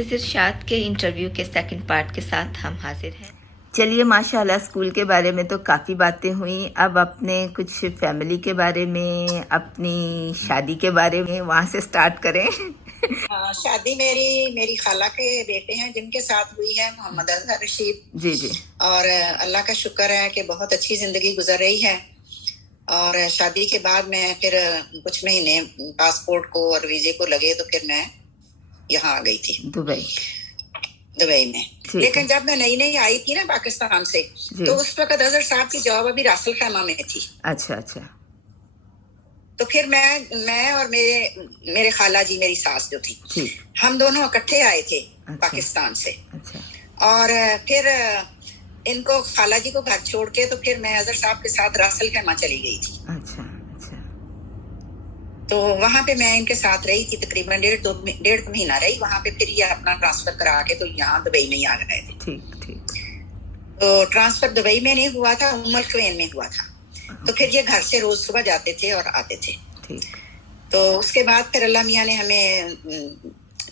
Mrs ارشاد کے interview کے second part کے ساتھ ہم حاضر ہیں۔ چلیے ماشاءاللہ اسکول کے بارے میں تو کافی باتیں ہوئیں، اب اپنے کچھ فیملی کے بارے میں، اپنی شادی کے بارے میں وہاں سے سٹارٹ کریں۔ شادی میری خالہ کے بیٹے ہیں جن کے ساتھ ہوئی ہے، محمد اظہر رشید جی جی، اور اللہ کا شکر ہے کہ بہت اچھی زندگی گزر رہی ہے۔ اور شادی کے بعد میں پھر کچھ مہینے پاسپورٹ کو اور ویزے کو لگے تو پھر میں یہاں آ گئی تھی دبئی میں۔ لیکن جب میں نئی آئی تھی نا پاکستان سے تو اس وقت اظہر صاحب کی جاب ابھی راس الخیمہ میں تھی۔ اچھا اچھا، تو پھر میں اور میرے خالہ جی، میری ساس جو تھی، ہم دونوں اکٹھے آئے تھے پاکستان سے۔ اور پھر ان کو خالہ جی کو گھر چھوڑ کے تو پھر میں اظہر صاحب کے ساتھ راس الخیمہ چلی گئی تھی۔ اچھا اچھا، تو وہاں پہ میں ان کے ساتھ رہی تھی تقریباً ڈیڑھ مہینہ رہی وہاں پہ۔ پھر یہ اپنا ٹرانسفر کرا کے تو یہاں دبئی میں ہی آ گئے تھے۔ ٹھیک ٹھیک۔ تو ٹرانسفر دبئی میں نہیں ہوا تھا، ام القوین میں ہوا تھا۔ تو پھر یہ گھر سے روز صبح جاتے تھے اور آتے تھے۔ تو اس کے بعد پھر اللہ میاں نے ہمیں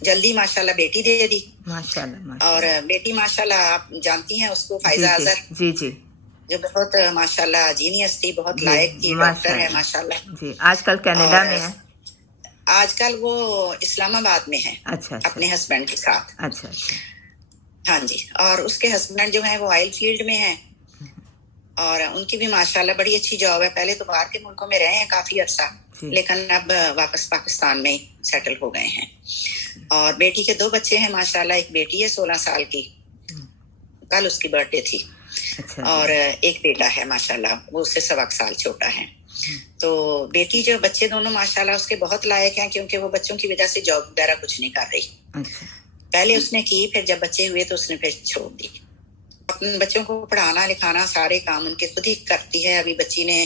جلدی ماشاءاللہ بیٹی دے دی۔ ماشاءاللہ، اور بیٹی ماشاءاللہ آپ جانتی ہیں اس کو، فائزہ اظہر، جی جی، جو بہت ماشاءاللہ جینیس تھی، بہت لائق تھی، ڈاکٹر ہے ماشاءاللہ جی۔ آج کل کینیڈا میں ہے؟ آج کل وہ اسلام آباد میں ہے اپنے ہسبینڈ کے ساتھ۔ اچھا اچھا، ہاں جی۔ اور اس کے ہسبینڈ جو ہیں وہ آئل فیلڈ میں ہیں اور ان کی بھی ماشاءاللہ بڑی اچھی جاب ہے۔ پہلے تو باہر کے ملکوں میں رہے ہیں کافی عرصہ، لیکن اب واپس پاکستان میں سیٹل ہو گئے ہیں۔ اور بیٹی کے 2 بچے ہیں ماشاءاللہ، ایک بیٹی ہے 16 سال کی، کل اس کی برتھ ڈے تھی، اور ایک بیٹا ہے ماشاءاللہ، وہ اس سے 1.25 سال چھوٹا ہے۔ تو بیٹی جو بچے دونوں ماشاءاللہ اس کے بہت لائق ہیں، کیونکہ وہ بچوں کی وجہ سے جاب وغیرہ کچھ نہیں کر رہی۔ پہلے اس نے کی، پھر جب بچے ہوئے تو اس نے پھر چھوڑ دی۔ اپنے بچوں کو پڑھانا لکھانا سارے کام ان کے خود ہی کرتی ہے۔ ابھی بچی نے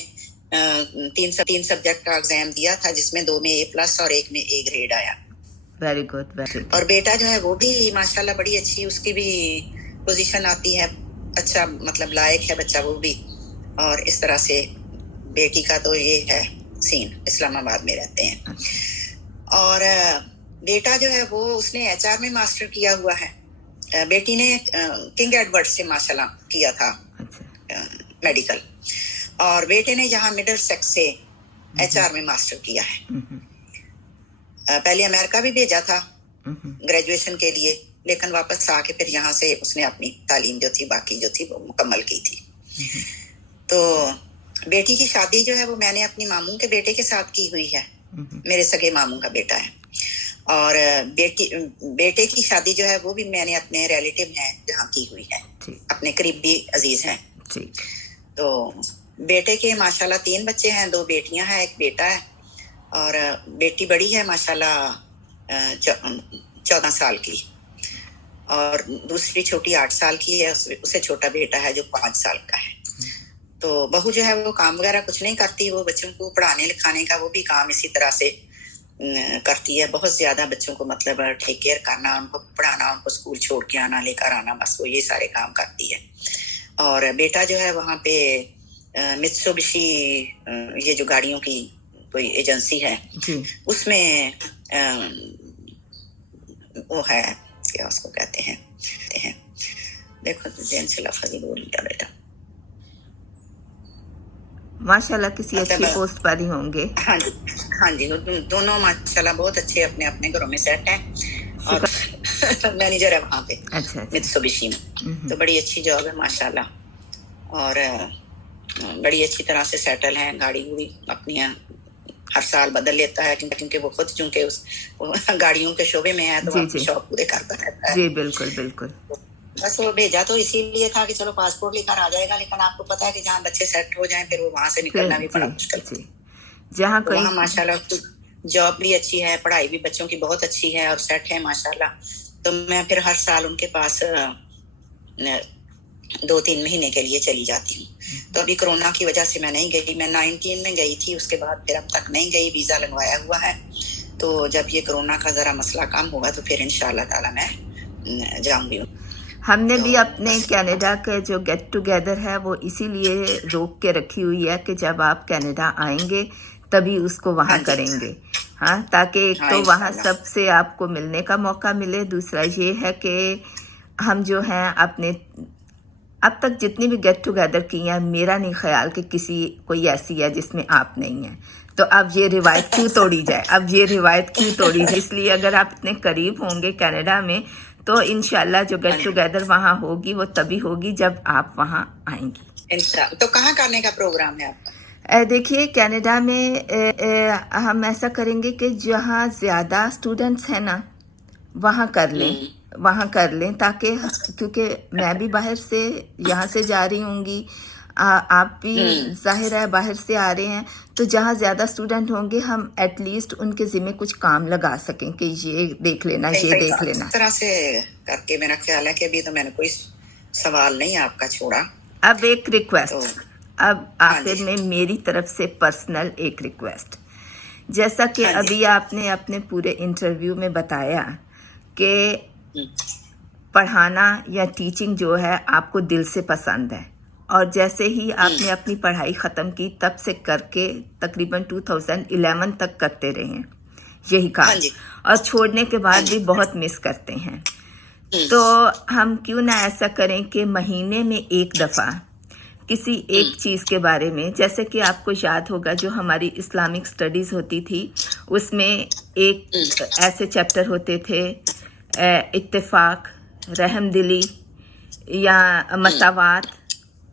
3 سبجیکٹ کا ایگزام دیا تھا، جس میں 2 میں A+ اور 1 میں A گریڈ آیا۔ Very good very good. اور بیٹا جو ہے وہ بھی ماشاءاللہ بڑی اچھی، اس کی بھی پوزیشن آتی ہے، اچھا مطلب لائق ہے بچہ وہ بھی۔ اور اس طرح سے بیٹی کا تو یہ ہے سین، اسلام آباد میں رہتے ہیں۔ اور بیٹا جو ہے وہ اس نے HR میں ماسٹر کیا ہوا ہے۔ بیٹی نے کنگ ایڈورڈ سے ماشاءاللہ کیا تھا میڈیکل، اور بیٹے نے یہاں مڈل سیکس سے HR میں ماسٹر کیا ہے۔ پہلے امریکہ بھی بھیجا تھا گریجویشن کے لیے، لیکن واپس آ کے پھر یہاں سے اس نے اپنی تعلیم جو تھی باقی جو تھی وہ مکمل کی تھی۔ تو بیٹی کی شادی جو ہے وہ میں نے اپنی ماموں کے بیٹے کے ساتھ کی ہوئی ہے، میرے سگے ماموں کا بیٹا ہے۔ اور بیٹے کی شادی جو ہے وہ بھی میں نے اپنے ریلیٹیو ہیں جہاں کی ہوئی ہے، اپنے قریبی عزیز ہیں۔ تو بیٹے کے ماشاءاللہ 3 بچے ہیں، 2 بیٹیاں ہیں، 1 بیٹا ہے۔ اور بیٹی بڑی ہے ماشاءاللہ 14 سال کی، اور دوسری چھوٹی 8 سال کی ہے، اسے چھوٹا بیٹا ہے جو 5 سال کا ہے۔ تو بہو جو ہے وہ کام وغیرہ کچھ نہیں کرتی، وہ بچوں کو پڑھانے لکھانے کا وہ بھی کام اسی طرح سے کرتی ہے، بہت زیادہ بچوں کو مطلب ٹیک کیئر کرنا، ان کو پڑھانا، ان کو اسکول چھوڑ کے آنا، لے کر آنا، بس وہ یہ سارے کام کرتی ہے۔ اور بیٹا جو ہے وہاں پہ متسوبشی، یہ جو گاڑیوں کی کوئی ایجنسی ہے اس میں وہ ہے، کیا اس کو کہتے ہیں، دیکھو ذہن سے لفظ ہی بول لیا بیٹا۔ ماشاءاللہ کسی اچھی پوسٹ پر ہی ہوں گے۔ ہاں جی، دونوں ماشاءاللہ بہت اچھے اپنے اپنے گھروں میں سیٹ ہیں، اور مینیجر ہے وہاں پہ متسوبشی میں، تو بڑی اچھی جاب ہے ماشاءاللہ، اور بڑی اچھی طرح سے سیٹل ہیں۔ گاڑی بھی اپنی ہر سال بدل لیتا ہے، کیونکہ وہ خود چونکہ اس گاڑیوں کے شعبے میں ہے تو اپنی شوق پورے کرتا رہتا ہے۔ جی بالکل بالکل۔ بس وہ بھیجا تو اسی لیے تھا کہ چلو پاسپورٹ لے کر آ جائے گا، لیکن آپ کو پتا ہے کہ جہاں بچے سیٹ ہو جائیں پھر وہ وہاں سے نکلنا بھی بڑا مشکل ہے۔ جہاں وہاں ماشاءاللہ جاب بھی اچھی ہے، پڑھائی بھی بچوں کی بہت اچھی ہے اور سیٹ ہے ماشاءاللہ۔ تو میں پھر ہر سال ان کے پاس 2-3 مہینے کے لیے چلی جاتی ہوں۔ تو ابھی کرونا کی وجہ سے میں نہیں گئی، میں 19 میں گئی تھی، اس کے بعد پھر اب تک نہیں گئی، ویزا لگوایا ہوا ہے۔ تو جب یہ کرونا کا ذرا مسئلہ کم ہوگا تو پھر انشاءاللہ تعالی میں جاؤں گی۔ ہم نے بھی اپنے کینیڈا کے جو گیٹ ٹوگیدر ہے وہ اسی لیے روک کے رکھی ہوئی ہے کہ جب آپ کینیڈا آئیں گے تبھی اس کو وہاں کریں گے۔ हाँ, ताकि एक हाँ तो वहाँ इंशाल्लाह। सबसे आपको मिलने का मौका मिले, दूसरा ये है कि हम जो हैं अपने अब तक जितनी भी गेट टुगेदर की हैं, मेरा नहीं ख्याल कि किसी कोई ऐसी है जिसमें आप नहीं हैं। तो अब ये रिवायत क्यों तोड़ी जाए, अब ये रिवायत क्यों तोड़ी जाए? इसलिए अगर आप इतने करीब होंगे कनाडा में तो इंशाल्लाह जो गेट टुगेदर वहाँ होगी वो तभी होगी जब आप वहाँ आएंगी। इंशाल्लाह। तो कहाँ करने का प्रोग्राम है आपका? देखिए कनाडा में हम ऐसा करेंगे कि जहाँ ज़्यादा स्टूडेंट्स हैं ना वहाँ कर लें, वहाँ कर लें, ताकि क्योंकि मैं भी बाहर से यहाँ से जा रही होंगी, आप भी जाहिर है बाहर से आ रहे हैं, तो जहाँ ज़्यादा स्टूडेंट होंगे हम एटलीस्ट उनके ज़िम्मे कुछ काम लगा सकें कि ये देख लेना, ये देख लेना। इस तरह से करके मेरा ख्याल है कि अभी तो मैंने कोई सवाल नहीं आपका छोड़ा। अब एक रिक्वेस्ट, अब आखिर में मेरी तरफ से पर्सनल एक रिक्वेस्ट, जैसा कि अभी आपने अपने पूरे इंटरव्यू में बताया कि पढ़ाना या टीचिंग जो है आपको दिल से पसंद है, और जैसे ही आपने अपनी पढ़ाई ख़त्म की तब से करके तकरीबन 2011 तक करते रहे हैं यही काम, और छोड़ने के बाद भी बहुत मिस करते हैं। तो हम क्यों ना ऐसा करें कि महीने में एक दफ़ा किसी एक चीज़ के बारे में, जैसे कि आपको याद होगा जो हमारी इस्लामिक स्टडीज़ होती थी उसमें एक ऐसे चैप्टर होते थे इत्तेफाक, रहमदिली या मसावात,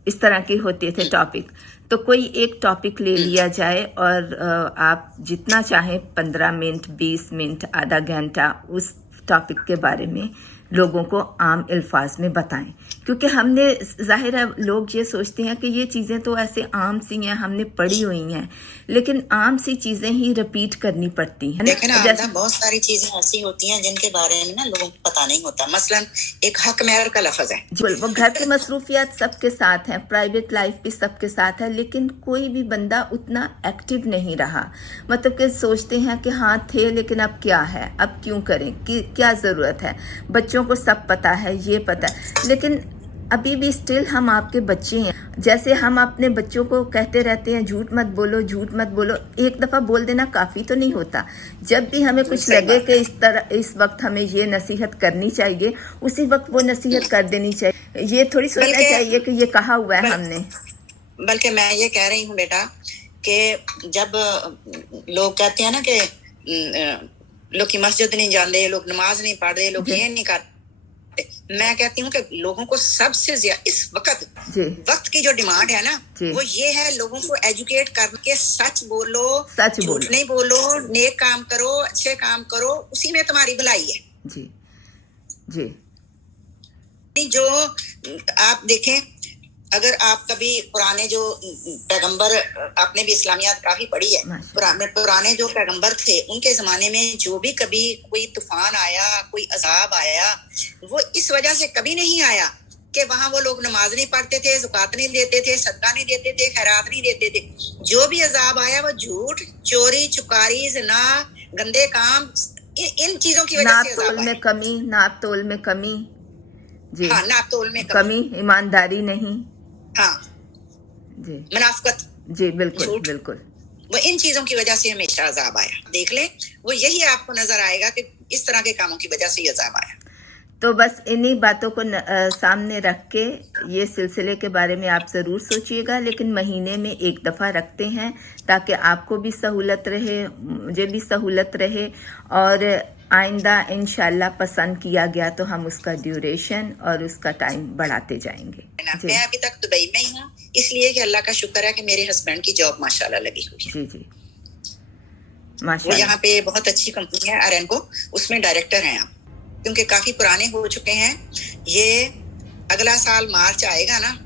इस तरह की होते थे टॉपिक। तो कोई एक टॉपिक ले लिया जाए और आप जितना चाहें 15 मिनट, 20 मिनट, आधा घंटा उस टॉपिक के बारे में लोगों को आम अल्फाज में बताएं, क्योंकि हमने जाहिर है लोग ये सोचते हैं कि ये चीज़ें तो ऐसे आम सी हैं, हमने पढ़ी हुई हैं, लेकिन आम सी चीज़ें ही रिपीट करनी पड़ती हैं। लेकिन जैसे बहुत सारी चीज़ें ऐसी होती हैं जिनके बारे में ना लोगों को पता नहीं होता। मसलन एक हक महर का लफ्ज़ है, वो घर की मसरूफियात सबके साथ हैं, प्राइवेट लाइफ भी सबके साथ है, लेकिन कोई भी बंदा उतना एक्टिव नहीं रहा। मतलब कि सोचते हैं कि हाँ थे लेकिन अब क्या है, अब क्यों करें, क्या ज़रूरत है। बच्चों को सब पता है, ये पता है, लेकिन अभी भी स्टिल हम आपके बच्चे हैं। जैसे हम अपने बच्चों को कहते रहते हैं झूठ मत बोलो, झूठ मत बोलो, एक दफ़ा बोल देना काफ़ी तो नहीं होता। जब भी हमें कुछ लगे कि इस वक्त हमें ये नसीहत करनी चाहिए, उसी वक्त वो नसीहत कर देनी चाहिए। ये थोड़ी सोचना चाहिए कि ये कहा हुआ है हमने। बल्कि मैं ये कह रही हूँ बेटा कि जब लोग कहते हैं ना कि लोग की मस्जिद नहीं जाते, लोग नमाज नहीं पढ़ रहे, लोग ये नहीं करते, मैं कहती हूँ कि लोगों को सबसे ज्यादा इस वक्त की जो डिमांड है ना वो ये है लोगों को एजुकेट करके सच बोलो, झूठ नहीं बोलो, नेक काम करो, अच्छे काम करो, उसी में तुम्हारी भलाई है। जी जी। जो आप देखें, अगर आप कभी पुराने जो पैगंबर, आपने भी इस्लामियात काफी पढ़ी है, पुराने जो पैगंबर थे उनके जमाने में जो भी कभी कोई तूफान आया, कोई अजाब आया, वो इस वजह से कभी नहीं आया कि वहां वो लोग नमाज नहीं पढ़ते थे, ज़कात नहीं देते थे, सदका नहीं देते थे, खैरात नहीं देते थे। जो भी अजाब आया वो झूठ, चोरी, चुकारी, ज़िना, गंदे काम, इन चीजों की वजह से नाप-तोल में कमी, नाप-तोल में कमी, जी हाँ, नाप-तोल में कमी, ईमानदारी नहीं, हाँ जी, मुनाफकत, जी बिल्कुल बिल्कुल, वो इन चीजों की वजह से हमेशा अजाब आया। देख ले, वो यही आपको नजर आएगा कि इस तरह के कामों की वजह से ये अजाब आया। तो बस इन्हीं बातों को सामने रख के ये सिलसिले के बारे में आप ज़रूर सोचिएगा, लेकिन महीने में एक दफ़ा रखते हैं ताकि आपको भी सहूलत रहे, मुझे भी सहूलत रहे, और आइंदा इंशाल्लाह पसंद किया गया तो हम उसका ड्यूरेशन और उसका टाइम बढ़ाते जाएंगे। मैं अभी तक दुबई में ही हूँ, इसलिए कि अल्लाह का शुक्र है कि मेरे हस्बैंड की जॉब माशाल्लाह लगी हुई है। जी जी माशाल्लाह। वो यहाँ पे बहुत अच्छी कंपनी है अरेनको, उसमें डायरेक्टर हैं आप, क्योंकि काफी पुराने हो चुके हैं। ये अगला साल मार्च आएगा ना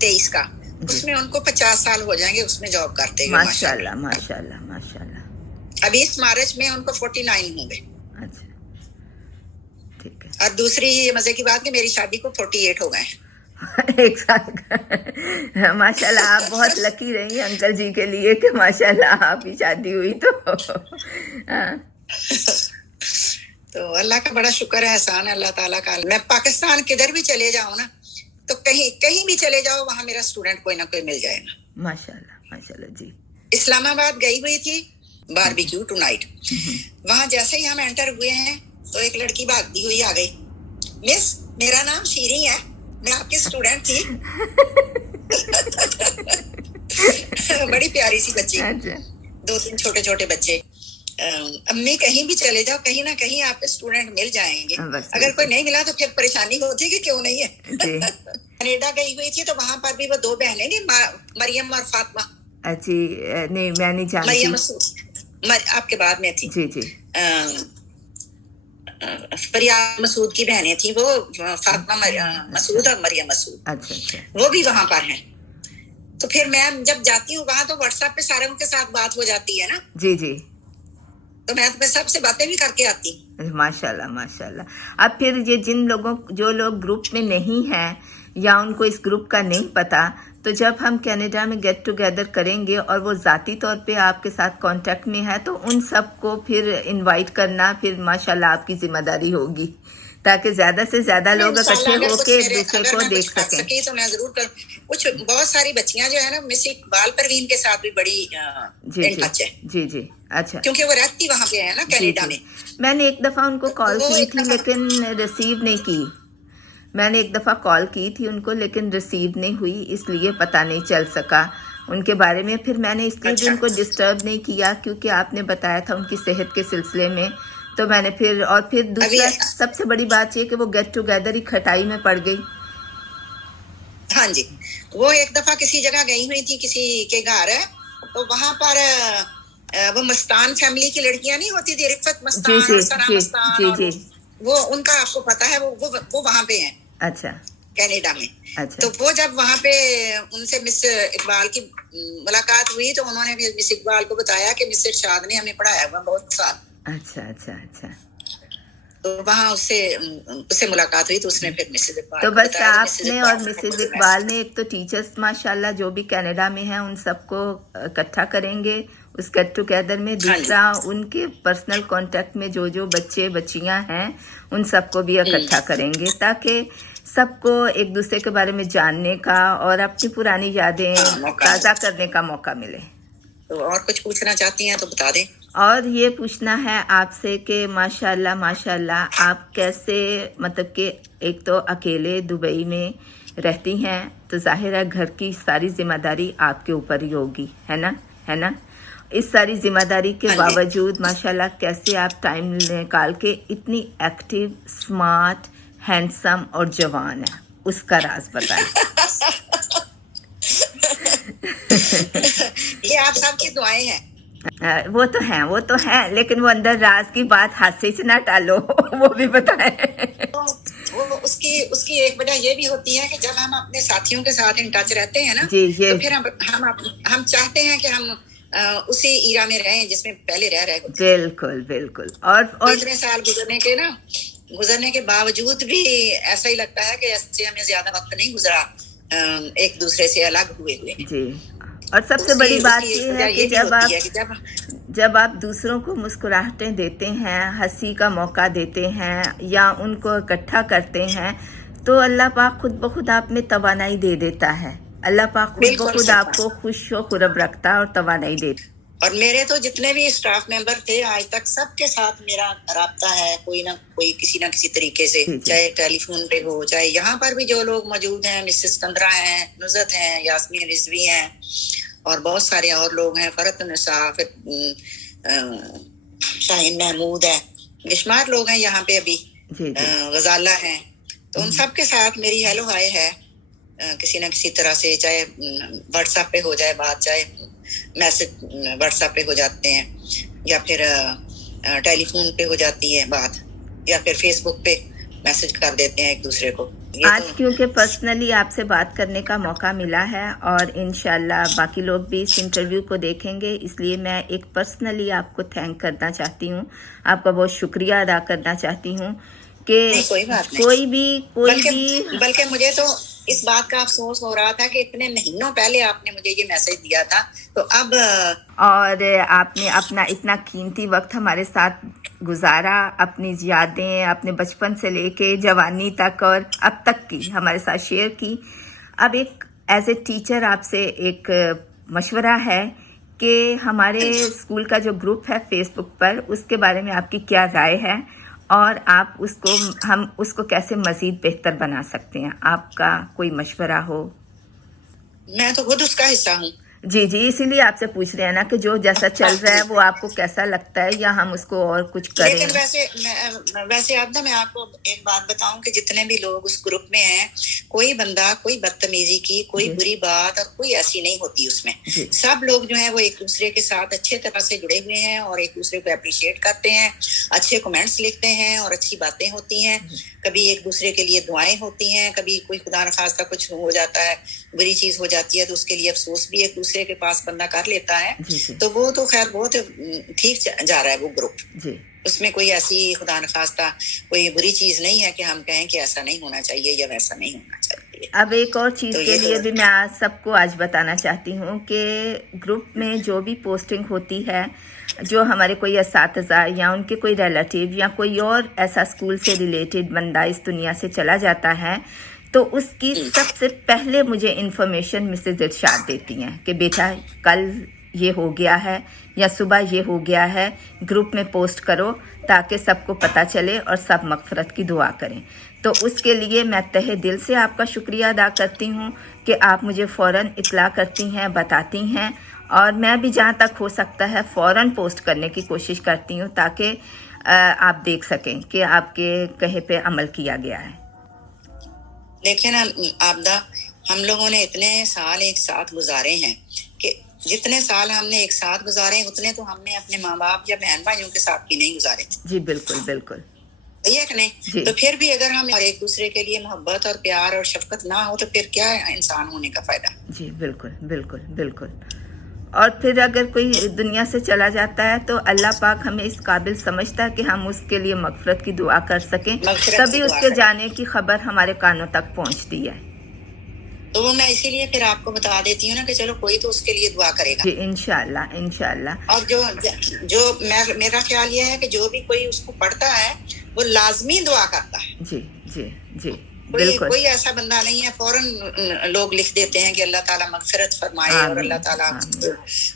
23 का, उसमें उनको 50 साल हो जाएंगे उसमें जॉब करते हुए। माशाल्लाह माशाल्लाह माशाल्लाह। अभी इस मार्च में उनको 49 होंगे। अच्छा ठीक है। और दूसरी मजे की बात कि मेरी शादी को 48 हो गए। एक साल का। माशाल्लाह आप बहुत लकी रही अंकल जी के लिए कि माशाल्लाह आपकी शादी हुई। तो अल्लाह का बड़ा शुक्र है, एहसान है अल्लाह ताला का। मैं पाकिस्तान किधर भी चले जाऊँ ना, तो कहीं भी चले जाओ वहां मेरा स्टूडेंट कोई ना कोई मिल जाएगा। माशाल्लाह माशाल्लाह जी। इस्लामाबाद गई हुई थी बारबेक्यू टू नाइट। वहां जैसे ही हम एंटर हुए हैं तो एक लड़की भागती हुई आ गई, मिस मेरा नाम शीरी है, मैं आपकी स्टूडेंट थी। बड़ी प्यारी सी बच्ची, 2-3 छोटे छोटे बच्चे। अम्मी कहीं भी चले जाओ, कहीं ना कहीं आपके स्टूडेंट मिल जाएंगे, अगर कोई नहीं मिला तो फिर परेशानी होती कि क्यों नहीं है। कनाडा गई हुई थी तो वहां पर भी वो 2 बहनें थी, मरियम और फातिमा। जी नहीं, मैं नहीं जानती। मरियम मसूद आपके बाद में थी। जी जी। फरियाद मसूद की बहनें थी वो, फातिमा मसूद और मरियम मसूद। अच्छा अच्छा। वो भी वहां पर हैं। तो फिर मैं जब जाती हूँ वहां तो व्हाट्सएप पे सारे उनके साथ बात हो जाती है ना। जी जी। तो मैं सबसे बातें भी करके आती। माशाल्लाह माशाल्लाह। अब फिर ये जो लोग ग्रुप में नहीं हैं या उनको इस ग्रुप का नहीं पता, तो जब हम कनाडा में गेट टुगेदर करेंगे और वो ज़ाती तौर पे आपके साथ कांटेक्ट में है, तो उन सबको फिर इनवाइट करना फिर माशाल्लाह आपकी जिम्मेदारी होगी, ताकि ज़्यादा से ज़्यादा लोग इकट्ठे होकर एक दूसरे को देख सकें। तो मैं जरूर कर कुछ बहुत सारी बच्चियां जो है ना, मिस इकबाल परवीन के साथ भी बड़ी इन टच है। जी जी। अच्छा, क्योंकि वो रहती वहां पे है ना कनाडा में। मैंने एक दफ़ा उनको कॉल की थी लेकिन रिसीव नहीं की। मैंने एक दफ़ा कॉल की थी उनको लेकिन रिसीव नहीं हुई, इसलिए पता नहीं चल सका उनके बारे में। फिर मैंने इसलिए भी उनको डिस्टर्ब नहीं किया क्योंकि आपने बताया था उनकी सेहत के सिलसिले में, तो मैंने फिर दूसरा सबसे बड़ी बात ये कि वो गेट टुगेदर ही खटाई में पड़ गई। हाँ जी, वो एक दफ़ा किसी जगह गई हुई थी, किसी के घर है, तो वहां पर वो मस्तान फैमिली की लड़कियां नहीं होती थी, रिफत मस्तान और सना मस्तान, और वो उनका आपको पता है वो वहां पे हैं। अच्छा, कनाडा में। अच्छा। तो वो जब वहां पे उनसे मिस इकबाल की मुलाकात हुई तो उन्होंने भी मिस इकबाल को बताया कि मिस इरशाद ने हमें पढ़ाया हुआ बहुत साल। अच्छा अच्छा अच्छा। तो वहाँ उससे मुलाकात हुई तो उसने फिर मिसेज इकबाल तो बस आपने और मिसेज इकबाल ने एक तो टीचर्स माशाल्लाह जो भी कनाडा में हैं उन सबको इकट्ठा करेंगे उस गेट टुगेदर में। दूसरा उनके पर्सनल कांटेक्ट में जो बच्चे बच्चियां हैं उन सबको भी इकट्ठा करेंगे ताकि सबको एक दूसरे के बारे में जानने का और अपनी पुरानी यादें ताज़ा करने का मौका मिले। तो और कुछ पूछना चाहती हैं तो बता दें। और ये पूछना है आपसे कि माशाल्लाह माशाल्लाह आप कैसे, मतलब कि एक तो अकेले दुबई में रहती हैं तो जाहिर है घर की सारी जिम्मेदारी आपके ऊपर ही होगी, है ना। इस सारी जिम्मेदारी के बावजूद माशाल्लाह कैसे आप टाइम निकाल के इतनी एक्टिव, स्मार्ट, हैंडसम और जवान है, उसका राज बताएं। ये आप सबकी दुआएं हैं। वो तो है लेकिन वो अंदर राज की बात हादसे से ना टालो, वो भी बताएं। वो उसकी एक वजह ये भी होती है कि जब हम अपने साथियों के साथ इन टच रहते हैं ना जी, तो फिर हम चाहते हैं कि हम उसी ईरा में रहें जिसमें पहले रह रहे होते। बिल्कुल। और इतने साल गुजरने के बावजूद भी ऐसा ही लगता है कि ऐसे हमें ज्यादा वक्त नहीं गुजरा एक दूसरे से अलग हुए जी। और सबसे बड़ी बात ये है कि जब आप दूसरों को मुस्कुराहटें देते हैं, हंसी का मौका देते हैं या उनको इकट्ठा करते हैं तो अल्लाह पाक खुद ब खुद आप में तवानाई दे देता है। अल्लाह पाक खुद ब खुद आपको खुश व खुरब रखता है और तवानाई देता। और मेरे तो जितने भी स्टाफ मेंबर थे आज तक सबके साथ मेरा राब्ता है कोई ना कोई किसी ना किसी तरीके से, चाहे टेलीफोन पे हो, चाहे यहाँ पर भी जो लोग मौजूद हैं, मिसेस कंदरा हैं, नुज़रत हैं, यास्मीन रिजवी हैं और बहुत सारे और लोग हैं, फरत निसा, शाहीन महमूद है, बेशुमार लोग हैं यहाँ पे अभी, गजाला हैं, तो उन सब के साथ मेरी हेलो हाय है किसी न किसी तरह से, चाहे व्हाट्सएप पे हो जाए बात, चाहे मैसेज व्हाट्सएप पे हो जाते हैं या फिर टेलीफोन पे हो जाती है बात या फिर फेसबुक पे मैसेज कर देते हैं एक दूसरे को। आज क्योंकि पर्सनली आपसे बात करने का मौका मिला है और इंशाल्लाह बाकी लोग भी इस इंटरव्यू को देखेंगे, इसलिए मैं एक पर्सनली आपको थैंक करना चाहती हूँ, आपका बहुत शुक्रिया अदा करना चाहती हूँ कि कोई भी बल्कि मुझे तो इस बात का अफसोस हो रहा था कि इतने महीनों पहले आपने मुझे ये मैसेज दिया था, तो अब और आपने अपना इतना कीमती वक्त हमारे साथ गुजारा, अपनी यादें अपने बचपन से लेके जवानी तक और अब तक की हमारे साथ शेयर की। अब एक एज ए टीचर आपसे एक मशवरा है کہ ہمارے اسکول کا جو گروپ ہے فیس بک پر، اس کے بارے میں آپ کی کیا رائے ہے اور آپ ہم اس کو کیسے مزید بہتر بنا سکتے ہیں؟ آپ کا کوئی مشورہ ہو؟ میں تو خود اس کا حصہ ہوں. جی جی، اسی لیے آپ سے پوچھ رہے ہیں نا کہ جو جیسا چل رہا ہے وہ آپ کو کیسا لگتا ہے، یا ہم اس کو اور کچھ کریں؟ لیکن ویسے عبدہ میں آپ کو ایک بات بتاؤں کہ جتنے بھی لوگ اس گروپ میں ہیں، کوئی بندہ کوئی بدتمیزی کی، کوئی بری بات اور کوئی ایسی نہیں ہوتی اس میں. سب لوگ جو ہیں وہ ایک دوسرے کے ساتھ اچھے طرح سے جڑے ہوئے ہیں اور ایک دوسرے کو اپریشیٹ کرتے ہیں، اچھے کمنٹس لکھتے ہیں اور اچھی باتیں ہوتی ہیں. کبھی ایک دوسرے کے لیے دعائیں ہوتی ہیں، کبھی کوئی خدا نخواستہ کچھ ہو جاتا ہے، بری چیز ہو جاتی ہے تو اس کے لیے افسوس بھی ایک دوسرے کے پاس بندہ کر لیتا ہے. تو وہ تو خیر بہت ٹھیک جا رہا ہے وہ گروپ. اس میں کوئی ایسی خدا نخواستہ کوئی بری چیز نہیں ہے کہ ہم کہیں کہ ایسا نہیں ہونا چاہیے یا ویسا نہیں ہونا چاہیے. اب ایک اور چیز کے لیے بھی میں سب کو آج بتانا چاہتی ہوں کہ گروپ میں جو بھی پوسٹنگ ہوتی ہے، جو ہمارے کوئی اساتذہ یا ان کے کوئی ریلیٹیو یا کوئی اور ایسا اسکول سے ریلیٹڈ بندہ اس دنیا سے چلا جاتا ہے، تو اس کی سب سے پہلے مجھے انفارمیشن مسز ارشاد دیتی ہیں کہ بیٹا کل یہ ہو گیا ہے یا صبح یہ ہو گیا ہے، گروپ میں پوسٹ کرو تاکہ سب کو پتہ چلے اور سب مغفرت کی دعا کریں. تو اس کے لیے میں تہہ دل سے آپ کا شکریہ ادا کرتی ہوں کہ آپ مجھے فوراً اطلاع کرتی ہیں، بتاتی ہیں، اور میں بھی جہاں تک ہو سکتا ہے فوراً پوسٹ کرنے کی کوشش کرتی ہوں تاکہ آپ دیکھ سکیں کہ آپ کے کہے پہ عمل کیا گیا ہے. دیکھیں نا آبدہ، ہم لوگوں نے اتنے سال ایک ساتھ گزارے ہیں کہ جتنے سال ہم نے ایک ساتھ گزارے اتنے تو ہم نے اپنے ماں باپ یا بہن بھائیوں کے ساتھ بھی نہیں گزارے تھے. جی بالکل بالکل، صحیح ہے کہ نہیں؟ تو پھر بھی اگر ہم ایک دوسرے کے لیے محبت اور پیار اور شفقت نہ ہو تو پھر کیا ہے انسان ہونے کا فائدہ؟ جی بالکل بالکل بالکل. اور پھر اگر کوئی دنیا سے چلا جاتا ہے تو اللہ پاک ہمیں اس قابل سمجھتا ہے کہ ہم اس کے لیے مغفرت کی دعا کر سکیں، تبھی اس کے جانے کی خبر ہمارے کانوں تک پہنچتی ہے. تو وہ میں اسی لیے پھر آپ کو بتا دیتی ہوں نا کہ چلو کوئی تو اس کے لیے دعا کرے گا. جی انشاءاللہ انشاءاللہ. اور جو میرا خیال یہ ہے کہ جو بھی کوئی اس کو پڑھتا ہے وہ لازمی دعا کرتا ہے. جی جی جی بالکل. کوئی ایسا بندہ نہیں ہے، فوراً لوگ لکھ دیتے ہیں کہ اللہ تعالیٰ مغفرت فرمائے اور اللہ تعالیٰ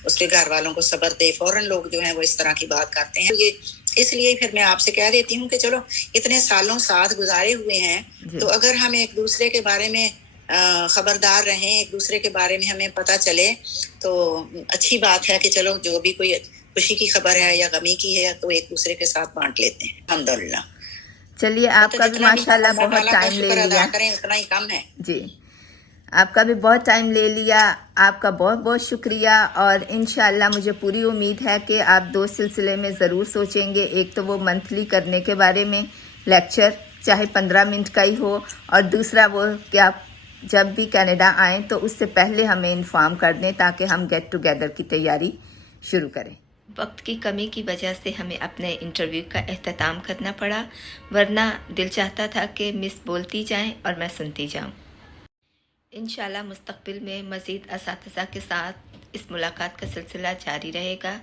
اس کے گھر والوں کو صبر دے. فوراً لوگ جو ہیں وہ اس طرح کی بات کرتے ہیں. یہ اس لیے پھر میں آپ سے کہہ دیتی ہوں کہ چلو اتنے سالوں ساتھ گزارے ہوئے ہیں تو اگر ہم ایک دوسرے کے بارے میں خبردار رہیں، ایک دوسرے کے بارے میں ہمیں پتہ چلے تو اچھی بات ہے کہ چلو جو بھی کوئی خوشی کی خبر ہے یا غمی کی ہے تو ایک دوسرے کے ساتھ بانٹ لیتے ہیں. الحمدللہ. چلیے آپ کا بھی ماشاءاللہ بہت ٹائم لے لیا. اتنا ہی کم ہے. جی آپ کا بھی بہت ٹائم لے لیا، آپ کا بہت بہت شکریہ. اور انشاءاللہ مجھے پوری امید ہے کہ آپ 2 سلسلے میں ضرور سوچیں گے. ایک تو وہ منتھلی کرنے کے بارے میں لیکچر، چاہے 15 منٹ کا ہی ہو، اور دوسرا وہ کہ آپ جب بھی کینیڈا آئیں تو اس سے پہلے ہمیں انفارم کر دیں تاکہ ہم گیٹ ٹوگیدر کی تیاری شروع کریں. وقت کی کمی کی وجہ سے ہمیں اپنے انٹرویو کا اختتام کرنا پڑا، ورنہ دل چاہتا تھا کہ مس بولتی جائیں اور میں سنتی جاؤں. انشاءاللہ مستقبل میں مزید اساتذہ کے ساتھ اس ملاقات کا سلسلہ جاری رہے گا.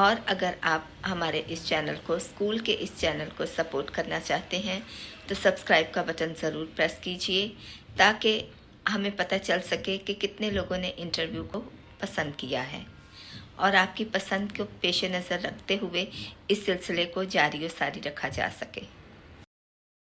اور اگر آپ ہمارے اس چینل کو، اسکول کے اس چینل کو سپورٹ کرنا چاہتے ہیں تو سبسکرائب کا بٹن ضرور پریس کیجئے تاکہ ہمیں پتہ چل سکے کہ کتنے لوگوں نے انٹرویو کو پسند کیا ہے، اور آپ کی پسند کو پیش نظر رکھتے ہوئے اس سلسلے کو جاری و ساری رکھا جا سکے.